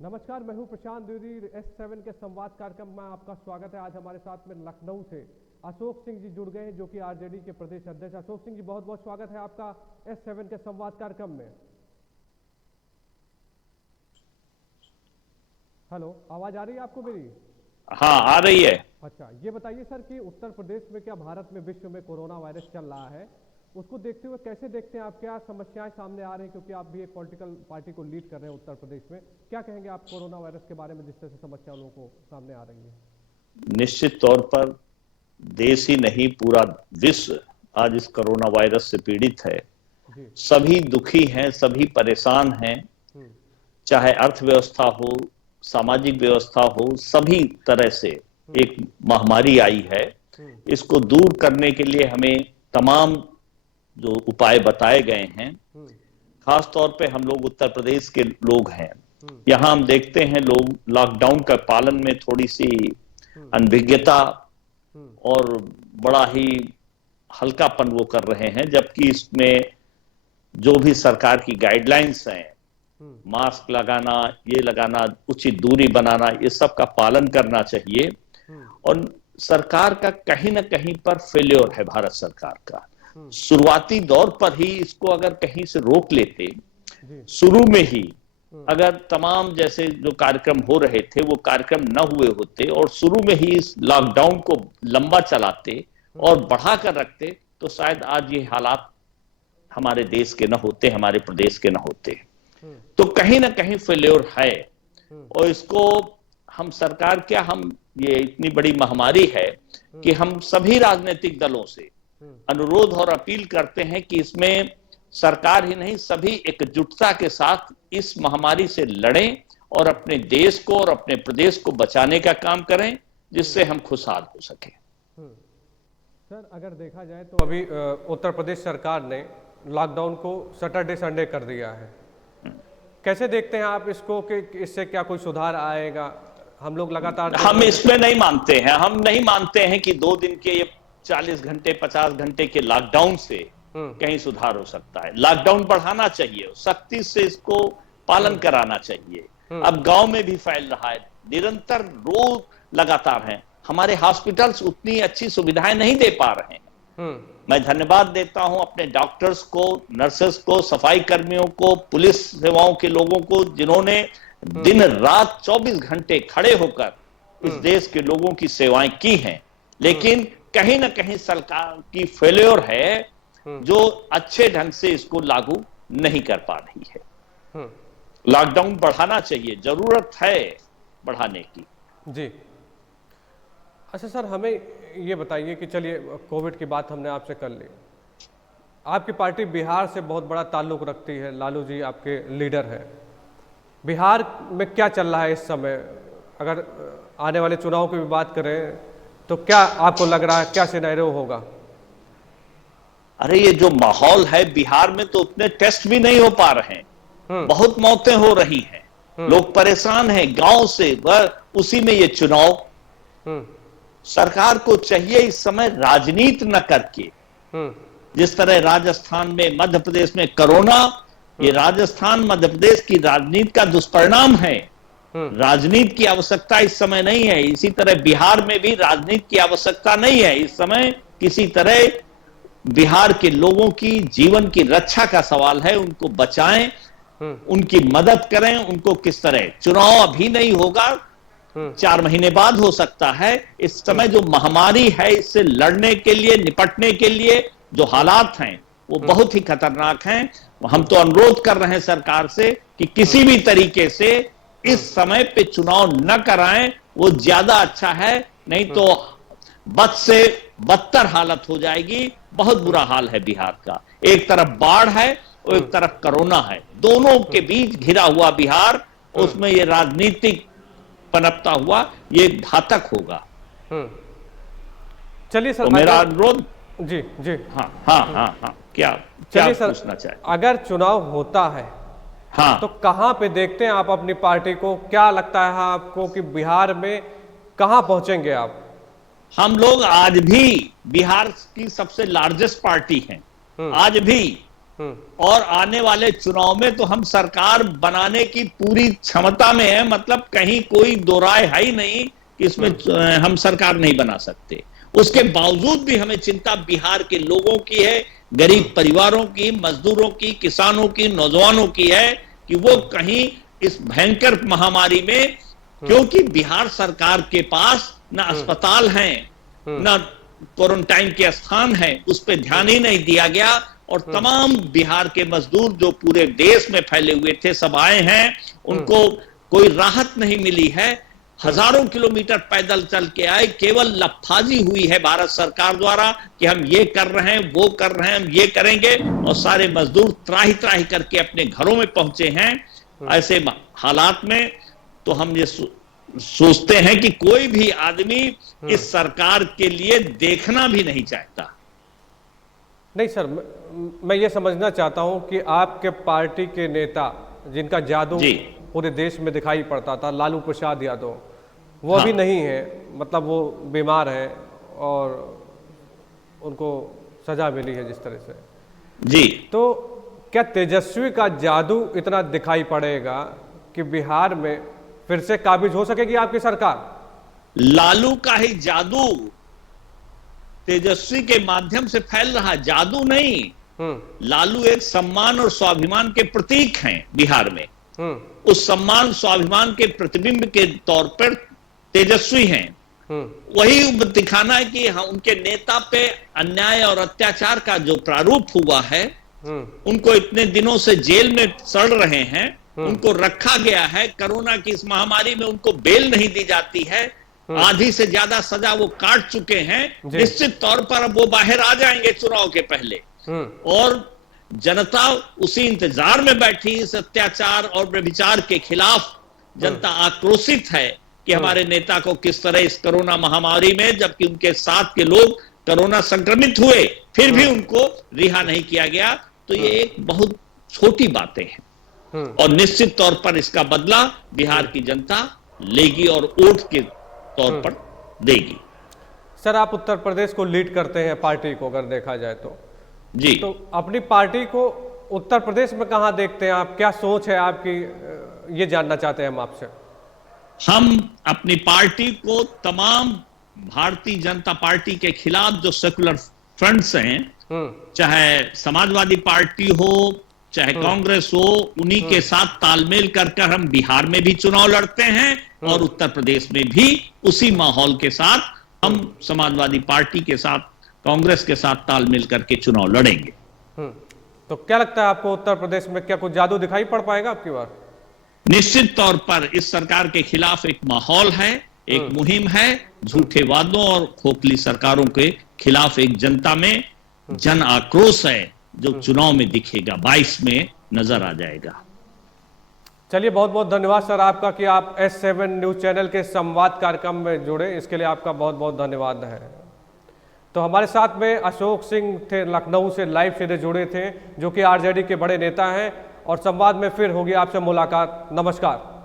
नमस्कार, मैं हूं प्रशांत द्विवेदी। S7 के संवाद कार्यक्रम में आपका स्वागत है। आज हमारे साथ में लखनऊ से अशोक सिंह जी जुड़ गए हैं, जो कि आरजेडी के प्रदेश अध्यक्ष। अशोक सिंह जी, बहुत बहुत स्वागत है आपका S7 के संवाद कार्यक्रम में। हेलो, आवाज आ रही है आपको मेरी? हाँ, आ रही है। अच्छा, ये बताइए सर कि उत्तर प्रदेश में क्या भारत में विश्व में कोरोना वायरस चल रहा है, उसको देखते हुए कैसे देखते हैं आप? क्या समस्याएं सामने आ रही हैं, क्योंकि आप भी एक पॉलिटिकल पार्टी को लीड कर रहे हैं उत्तर प्रदेश में। क्या कहेंगे आप कोरोना वायरस के बारे में, जिस तरह से समस्या लोगों को सामने आ रही है? निश्चित तौर पर देश ही नहीं, पूरा विश्व आज इस कोरोना वायरस से पीड़ित है। जी। सभी दुखी हैं, सभी परेशान हैं। हम्म। चाहे अर्थव्यवस्था हो, सामाजिक व्यवस्था हो, सभी तरह से एक महामारी आई है। हम्म। इसको दूर करने के लिए हमें तमाम जो उपाय बताए गए हैं, हम्म। खास तौर पे हम लोग उत्तर प्रदेश के लोग हैं, हम्म। यहाँ हम देखते हैं लोग लॉकडाउन का पालन में थोड़ी सी हम्म। अनभिज्ञता हम्म। और बड़ा ही हल्कापन वो कर रहे हैं, जबकि इसमें जो भी सरकार की गाइडलाइंस हैं, हम्म। मास्क लगाना, ये लगाना, उचित दूरी बनाना, ये सब का पालन करना चाहिए। हम्म। और सरकार का कहीं ना कहीं पर फेल्योर है, भारत सरकार का। हम्म। शुरुआती दौर पर ही इसको अगर कहीं से रोक लेते, जी। शुरू में ही हम्म। अगर तमाम जैसे जो कार्यक्रम हो रहे थे वो कार्यक्रम न हुए होते और शुरू में ही इस लॉकडाउन को लंबा चलाते और बढ़ाकर रखते, तो शायद आज ये हालात हमारे देश के न होते, हमारे प्रदेश के न होते। हम्म। तो कहीं ना कहीं फेल्योर है। हम्म। और इसको हम सरकार क्या, हम ये इतनी बड़ी महामारी है कि हम सभी राजनीतिक दलों से अनुरोध और अपील करते हैं कि इसमें सरकार ही नहीं, सभी एकजुटता के साथ इस महामारी से लड़ें और अपने देश को और अपने प्रदेश को बचाने का काम करें, जिससे हम खुशहाल हो सके। सर, अगर देखा जाए तो अभी उत्तर प्रदेश सरकार ने लॉकडाउन को सैटरडे संडे कर दिया है। कैसे देखते हैं आप इसको कि इससे क्या कोई सुधार आएगा? हम लोग लगातार हम इसमें नहीं मानते हैं। हम नहीं मानते हैं कि 2 दिन के ये 40 घंटे 50 घंटे के लॉकडाउन से कहीं सुधार हो सकता है। लॉकडाउन बढ़ाना चाहिए, सख्ती से इसको पालन कराना चाहिए। अब गांव में भी फैल रहा है, निरंतर रोज लगातार है। हमारे हॉस्पिटल्स उतनी अच्छी सुविधाएं नहीं दे पा रहे हैं। मैं धन्यवाद देता हूं अपने डॉक्टर्स को, नर्सेस को, सफाई कर्मियों को, पुलिस सेवाओं के लोगों को, जिन्होंने दिन रात 24 घंटे खड़े होकर इस देश के लोगों की सेवाएं की हैं। लेकिन कहीं ना कहीं सरकार की फेल्योर है, जो अच्छे ढंग से इसको लागू नहीं कर पा रही है। लॉकडाउन बढ़ाना चाहिए, जरूरत है बढ़ाने की। जी। अच्छा सर, हमें ये बताइए कि चलिए कोविड की बात हमने आपसे कर ली। आपकी पार्टी बिहार से बहुत बड़ा ताल्लुक रखती है, लालू जी आपके लीडर हैं। बिहार में क्या चल रहा है इस समय? अगर आने वाले चुनाव की भी बात करें तो क्या आपको लग रहा है, क्या सिनेरियो होगा? अरे ये जो माहौल है बिहार में, तो उतने टेस्ट भी नहीं हो पा रहे हैं, बहुत मौतें हो रही हैं, लोग परेशान हैं गांव से, वह उसी में ये चुनाव। सरकार को चाहिए इस समय राजनीति न करके, जिस तरह राजस्थान में, मध्य प्रदेश में कोरोना, ये राजस्थान मध्य प्रदेश की राजनीति का दुष्परिणाम है। राजनीति की आवश्यकता इस समय नहीं है। इसी तरह बिहार में भी राजनीति की आवश्यकता नहीं है इस समय। किसी तरह बिहार के लोगों की जीवन की रक्षा का सवाल है, उनको बचाएं, उनकी मदद करें। उनको किस तरह, चुनाव अभी नहीं होगा, 4 महीने बाद हो सकता है। इस समय जो महामारी है, इससे लड़ने के लिए, निपटने के लिए जो हालात हैं वो बहुत ही खतरनाक हैं। हम तो अनुरोध कर रहे हैं सरकार से कि किसी भी तरीके से इस समय पे चुनाव न कराएं, वो ज्यादा अच्छा है। नहीं तो बद से बदतर हालत हो जाएगी। बहुत बुरा हाल है बिहार का। एक तरफ बाढ़ है और एक तरफ कोरोना है, दोनों के बीच घिरा हुआ बिहार, उसमें ये राजनीतिक पनपता हुआ, ये घातक होगा। चलिए सर, तो मेरा अनुरोध। जी जी। हाँ हाँ हाँ हाँ, क्या चलिए सर, पूछना चाहिए? अगर चुनाव होता है हाँ, तो कहां पे देखते हैं आप अपनी पार्टी को? क्या लगता है आपको कि बिहार में कहां पहुंचेंगे आप? हम लोग आज भी बिहार की सबसे लार्जेस्ट पार्टी हैं। आज भी और आने वाले चुनाव में तो हम सरकार बनाने की पूरी क्षमता में है, मतलब कहीं कोई दो राय है ही नहीं कि इसमें हम सरकार नहीं बना सकते। उसके बावजूद भी हमें चिंता बिहार के लोगों की है, गरीब परिवारों की, मजदूरों की, किसानों की, नौजवानों की है कि वो कहीं इस भयंकर महामारी में, क्योंकि बिहार सरकार के पास न अस्पताल हैं, न क्वारंटाइन के स्थान है, उस पर ध्यान ही नहीं दिया गया। और तमाम बिहार के मजदूर जो पूरे देश में फैले हुए थे सब आए हैं, उनको कोई राहत नहीं मिली है। हजारों किलोमीटर पैदल चल के आए, केवल लफाजी हुई है भारत सरकार द्वारा कि हम ये कर रहे हैं, वो कर रहे हैं, हम ये करेंगे, और सारे मजदूर त्राही त्राही करके अपने घरों में पहुंचे हैं। ऐसे हालात में तो हम ये सोचते हैं कि कोई भी आदमी इस सरकार के लिए देखना भी नहीं चाहता। नहीं सर, मैं ये समझना चाहता हूं कि आपके पार्टी के नेता जिनका जादू पूरे देश में दिखाई पड़ता था, लालू प्रसाद यादव, वो अभी नहीं है, मतलब वो बीमार है और उनको सजा मिली है जिस तरह से जी। तो क्या तेजस्वी का जादू इतना दिखाई पड़ेगा कि बिहार में फिर से काबिज हो सकेगी आपकी सरकार? लालू का ही जादू तेजस्वी के माध्यम से फैल रहा, जादू नहीं। लालू एक सम्मान और स्वाभिमान के प्रतीक हैं बिहार में। उस सम्मान स्वाभिमान के प्रतिबिंब के तौर पर तेजस्वी हैं। वही दिखाना है कि उनके नेता पे अन्याय और अत्याचार का जो प्रारूप हुआ है, उनको इतने दिनों से जेल में सड़ रहे हैं, उनको रखा गया है, कोरोना की इस महामारी में उनको बेल नहीं दी जाती है, आधी से ज्यादा सजा वो काट चुके हैं। निश्चित तौर पर अब वो बाहर आ जाएंगे चुनाव के पहले, और जनता उसी इंतजार में बैठी। इस अत्याचार और व्यभिचार के खिलाफ जनता आक्रोशित है कि हमारे नेता को किस तरह इस कोरोना महामारी में, जबकि उनके साथ के लोग कोरोना संक्रमित हुए, फिर भी उनको रिहा नहीं किया गया। तो ये एक बहुत छोटी बातें हैं, और निश्चित तौर पर इसका बदला बिहार की जनता लेगी और वोट के तौर पर देगी। सर, आप उत्तर प्रदेश को लीड करते हैं पार्टी को, अगर देखा जाए तो जी, तो अपनी पार्टी को उत्तर प्रदेश में कहां देखते हैं आप? क्या सोच है आपकी, ये जानना चाहते हैं हम आपसे। हम अपनी पार्टी को तमाम भारतीय जनता पार्टी के खिलाफ जो सेकुलर फ्रंट्स हैं, चाहे समाजवादी पार्टी हो, चाहे कांग्रेस हो, उन्हीं के साथ तालमेल कर हम बिहार में भी चुनाव लड़ते हैं, और उत्तर प्रदेश में भी उसी माहौल के साथ हम समाजवादी पार्टी के साथ, कांग्रेस के साथ तालमेल करके चुनाव लड़ेंगे। तो क्या लगता है आपको, उत्तर प्रदेश में क्या कुछ जादू दिखाई पड़ पाएगा आपकी बार? निश्चित तौर पर इस सरकार के खिलाफ एक माहौल है, एक मुहिम है। झूठे वादों और खोखली सरकारों के खिलाफ एक जनता में जन आक्रोश है, जो चुनाव में दिखेगा, 22 में नजर आ जाएगा। चलिए, बहुत बहुत धन्यवाद सर आपका कि आप S7 न्यूज चैनल के संवाद कार्यक्रम में जुड़े, इसके लिए आपका बहुत बहुत धन्यवाद है। तो हमारे साथ में अशोक सिंह थे, लखनऊ से लाइव सीधे जुड़े थे, जो कि आरजेडी के बड़े नेता हैं, और संवाद में फिर होगी आपसे मुलाकात। नमस्कार।